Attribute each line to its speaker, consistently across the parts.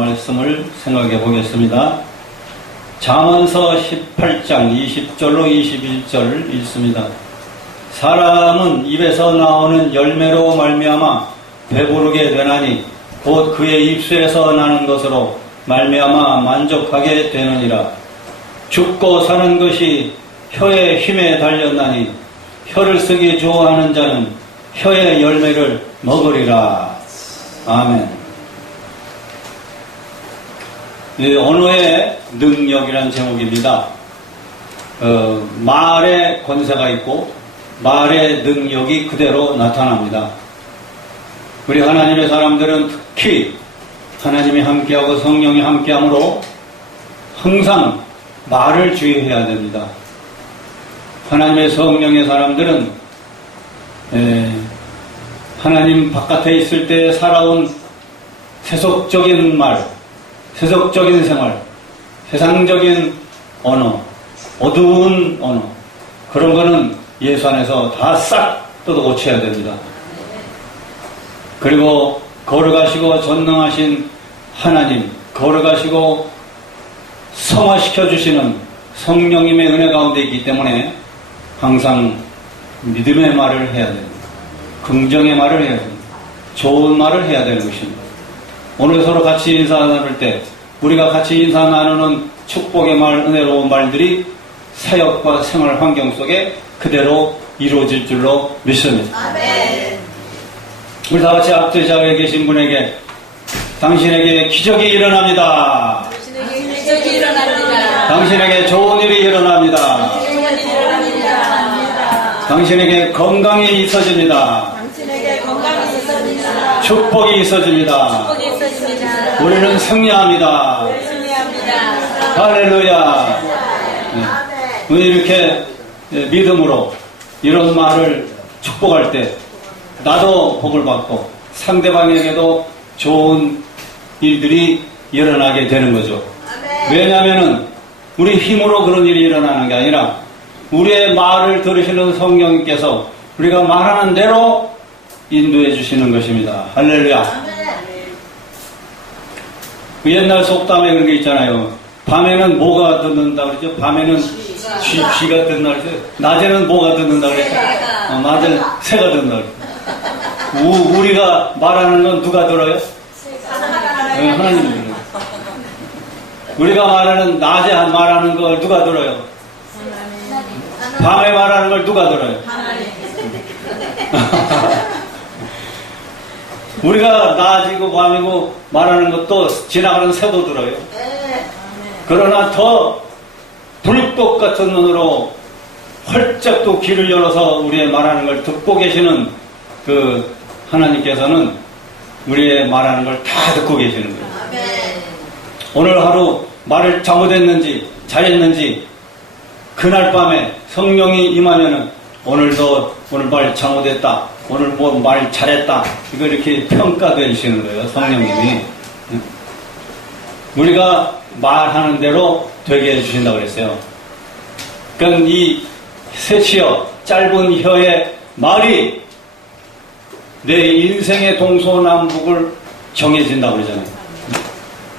Speaker 1: 말씀을 생각해 보겠습니다. 잠언서 18장 20절로 21절 읽습니다. 사람은 입에서 나오는 열매로 말미암아 배부르게 되나니 곧 그의 입술에서 나는 것으로 말미암아 만족하게 되느니라. 죽고 사는 것이 혀의 힘에 달렸나니 혀를 쓰기 좋아하는 자는 혀의 열매를 먹으리라. 아멘. 이 언어의 능력이란 제목입니다. 어, 말의 권세가 있고 말의 능력이 그대로 나타납니다. 우리 하나님의 사람들은 특히 하나님이 함께하고 성령이 함께하므로 항상 말을 주의해야 됩니다. 하나님의 성령의 사람들은 에, 하나님 바깥에 있을 때 살아온 세속적인 말, 세속적인 생활, 세상적인 언어, 어두운 언어, 그런 거는 예수 안에서 다 싹 뜯어 고쳐야 됩니다. 그리고 걸어가시고 전능하신 하나님, 걸어가시고 성화시켜 주시는 성령님의 은혜 가운데 있기 때문에 항상 믿음의 말을 해야 됩니다. 긍정의 말을 해야 됩니다. 좋은 말을 해야 되는 것입니다. 오늘 서로 같이 인사 나눌 때 우리가 같이 인사 나누는 축복의 말, 은혜로운 말들이 사역과 생활 환경 속에 그대로 이루어질 줄로 믿습니다.
Speaker 2: 아멘.
Speaker 1: 우리 다 같이 앞뒤 자리에 계신 분에게 당신에게 기적이 일어납니다.
Speaker 2: 당신에게 기적이 일어납니다.
Speaker 1: 당신에게 좋은 일이 일어납니다. 당신에게 건강이 있어집니다.
Speaker 2: 당신에게 건강이 있어집니다.
Speaker 1: 축복이 있어집니다.
Speaker 2: 축복이 있어집니다.
Speaker 1: 우리는
Speaker 2: 승리합니다.
Speaker 1: 할렐루야. 네. 우리 이렇게 믿음으로 이런 말을 축복할 때 나도 복을 받고 상대방에게도 좋은 일들이 일어나게 되는 거죠. 왜냐하면은 우리 힘으로 그런 일이 일어나는 게 아니라 우리의 말을 들으시는 성령님께서 우리가 말하는 대로 인도해 주시는 것입니다. 할렐루야. 그 옛날 속담에 그런 게 있잖아요. 밤에는 뭐가 듣는다 그러죠? 밤에는 쥐, 쥐가 듣는다 그러죠? 낮에는 뭐가 듣는다 그러죠? 어, 낮에는 새가 듣는다 그러죠. 우, 우리가 말하는 건 누가 들어요? 네, 하나님이 들어요. 우리가 말하는, 낮에 말하는 걸 누가 들어요? 밤에 말하는 걸 누가 들어요? 우리가 낮이고 밤이고 말하는 것도 지나가는 새도 들어요. 그러나 더 불꽃 같은 눈으로 활짝 또 귀를 열어서 우리의 말하는 걸 듣고 계시는 그 하나님께서는 우리의 말하는 걸 다 듣고 계시는 거예요. 오늘 하루 말을 잘못했는지 잘했는지 그날 밤에 성령이 임하면은 오늘도 오늘 말 잘못했다. 오늘 뭐 말 잘했다. 이거 이렇게 평가되시는 거예요. 성령님이. 우리가 말하는 대로 되게 해주신다고 그랬어요. 그러니까 이 새치어 짧은 혀의 말이 내 인생의 동서남북을 정해진다고 그러잖아요.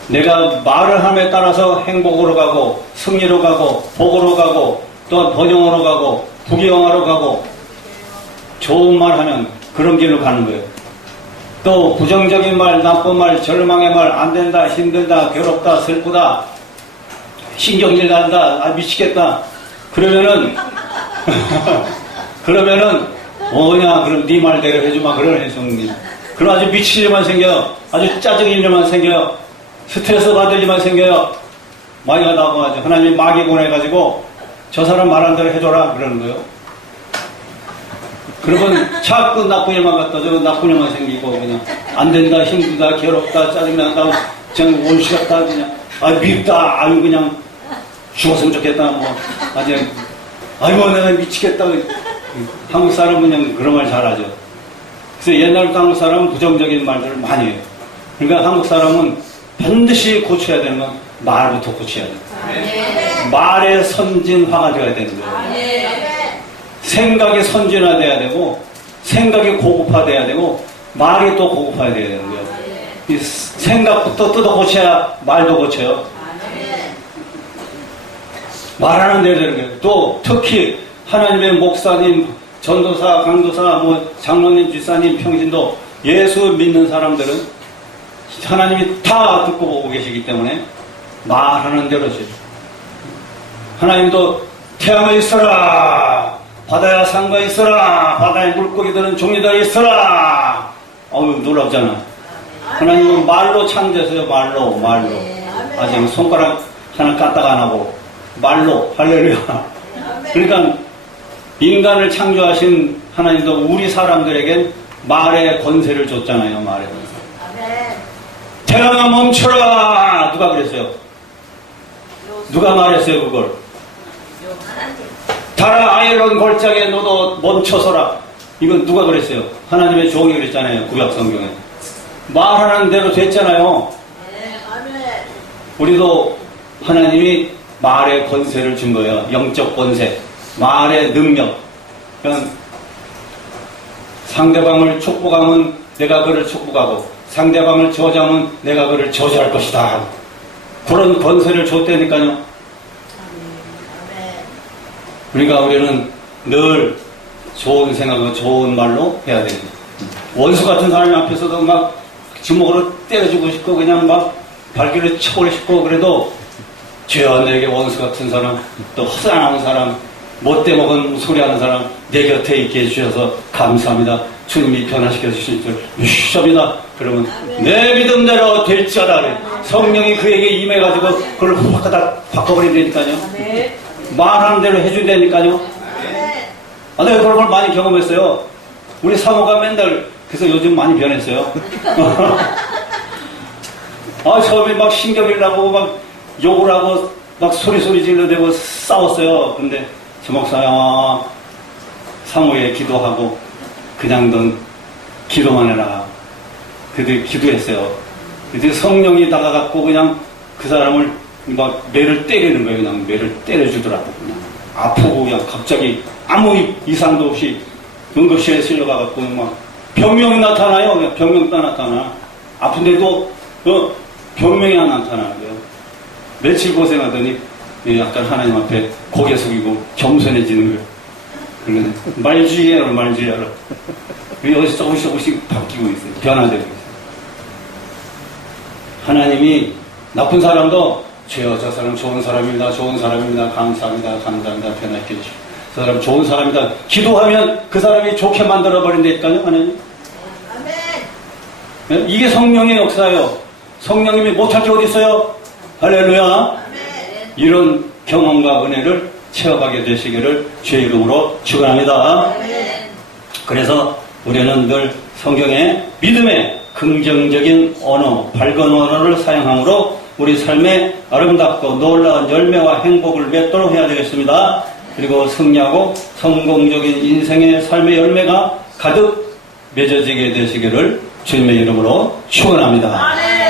Speaker 1: 내가 말을 함에 따라서 행복으로 가고 승리로 가고 복으로 가고 또한 번영으로 가고 부귀영화로 가고 좋은 말 하면 그런 길로 가는 거예요. 또 부정적인 말, 나쁜 말, 절망의 말, 안 된다, 힘들다, 괴롭다, 슬프다, 신경질 난다, 아 미치겠다. 그러면은 그러면은 뭐냐 그럼 네 말대로 해주마 그러네 성님. 그럼 아주 미칠 일만 생겨요. 아주 짜증 일만 생겨요. 스트레스 받을 일만 생겨요. 많이 가다고 하죠. 하나님 마귀 보내가지고 저 사람 말한 대로 해줘라 그러는 거예요. 그러면 자꾸 나쁜 일만 갖다 줘 나쁜 일만 생기고 그냥 안 된다 힘들다 괴롭다 짜증난다 그냥 원시 같다 그냥 아 밉다. 아유 그냥 죽었으면 좋겠다 뭐. 아주 아이고 내가 미치겠다. 한국 사람은 그냥 그런 말 잘하죠. 그래서 옛날부터 한국 사람은 부정적인 말들을 많이 해요. 그러니까 한국 사람은 반드시 고쳐야 되는 건 말부터 고쳐야 돼요. 말의 선진화가 되어야 되는 거예요 생각이 선진화돼야 되고 생각이 고급화돼야 되고 말이 또 고급화돼야 되는 거예요. 이 생각부터 뜯어 고쳐야 말도 고쳐요. 말하는 대로 되는 거예요. 또 특히 하나님의 목사님, 전도사, 강도사, 뭐 장로님, 집사님, 평신도 예수 믿는 사람들은 하나님이 다 듣고 보고 계시기 때문에 말하는 대로지. 하나님도 태양에 있어라. 바다야 상가 있어라. 바다에 물고기들은 종류들이 있어라. 어우 놀랍잖아. 하나님은 말로 창조했어요. 말로 말로. 아직 손가락 하나 까딱 안 하고 말로 할렐루야. 그러니까 인간을 창조하신 하나님도 우리 사람들에겐 말의 권세를 줬잖아요. 말의 권세. 태양아 멈춰라. 누가 그랬어요? 누가 말했어요 그걸? 달아 아이론 골짜기에 너도 멈춰서라. 이건 누가 그랬어요? 하나님의 종이 그랬잖아요. 구약 성경에. 말하는 대로 됐잖아요. 우리도 하나님이 말의 권세를 준 거예요. 영적 권세. 말의 능력. 그냥 상대방을 축복하면 내가 그를 축복하고 상대방을 저주하면 내가 그를 저주할 것이다. 그런 권세를 줬다니까요. 우리가 우리는 늘 좋은 생각과 좋은 말로 해야 됩니다. 원수 같은 사람 앞에서도 막 주먹으로 때려주고 싶고 그냥 막 발길을 쳐버리고 싶고 그래도 죄와 내게 원수 같은 사람 또 허상한 사람 못돼 먹은 소리하는 사람 내 곁에 있게 해주셔서 감사합니다. 주님이 변화시켜 주실 줄 믿습니다. 그러면 내 믿음대로 될지어다 그래. 성령이 그에게 임해가지고 그걸 확 바꿔버린다니까요. 말하는 대로 해준다니까요. 아, 내가 그런 걸 많이 경험했어요. 우리 사모가 맨날, 그래서 요즘 많이 변했어요. 아, 처음에 막 신경을 나고, 막 욕을 하고, 막 소리소리 질러대고 싸웠어요. 근데, 저 목사야, 사모에 기도하고, 그냥 넌 기도만 해라. 그들 기도했어요. 근데 성령이 다가갔고, 그냥 그 사람을 막 매를 때리는 거예요. 그냥 매를 때려주더라고. 그냥 아프고 그냥 갑자기 아무 이상도 없이 응급실에 실려가갖고 막 병명이 나타나요. 그냥 병명 딱 나타나. 아픈데도 어, 병명이 안 나타나고요. 며칠 고생하더니 약간 하나님 앞에 고개 숙이고 겸손해지는 거예요. 그러면 말주의하라 말주의하라. 여기서 조금씩 조금씩 바뀌고 있어요. 변화되고 있어요. 하나님이 나쁜 사람도 주여 저 사람 좋은 사람입니다. 좋은 사람입니다. 감사합니다. 감사합니다. 변화시켜 주시고 저 사람 좋은 사람이다. 기도하면 그 사람이 좋게 만들어 버린다니까요. 하나님. 네? 이게 성령의 역사예요. 성령님이 못할 게 어디 있어요? 할렐루야. 이런 경험과 은혜를 체험하게 되시기를 주의 이름으로 축원합니다. 그래서 우리는 늘 성경의 믿음의 긍정적인 언어, 밝은 언어를 사용함으로 우리 삶에 아름답고 놀라운 열매와 행복을 맺도록 해야 되겠습니다. 그리고 승리하고 성공적인 인생의 삶의 열매가 가득 맺어지게 되시기를 주님의 이름으로 축원합니다.